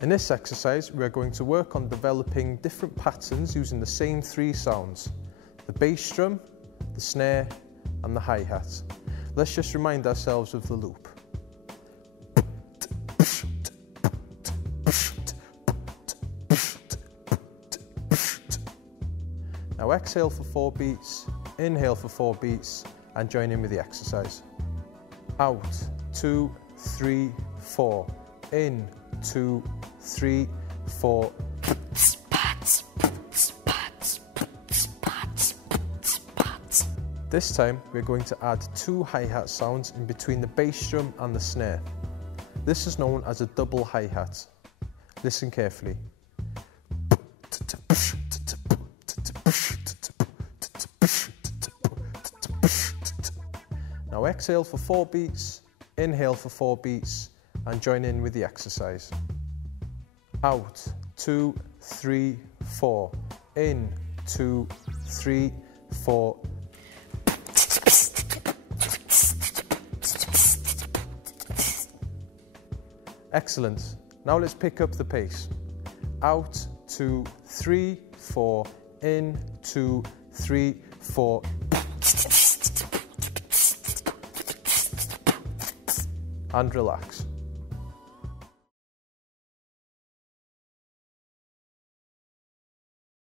In this exercise, we are going to work on developing different patterns using the same three sounds: the bass drum, the snare, and the hi-hat. Let's just remind ourselves of the loop. Now exhale for 4 beats, inhale for 4 beats, and join in with the exercise. Out, 2, 3, 4. In, 2, 3, 4. This time we're going to add 2 hi-hat sounds in between the bass drum and the snare. This is known as a double hi-hat. Listen carefully. Now exhale for 4 beats, inhale for 4 beats, and join in with the exercise. Out, 2, 3, 4. In, 2, 3, 4. Excellent. Now let's pick up the pace. Out, 2, 3, 4. In, 2, 3, 4. And relax.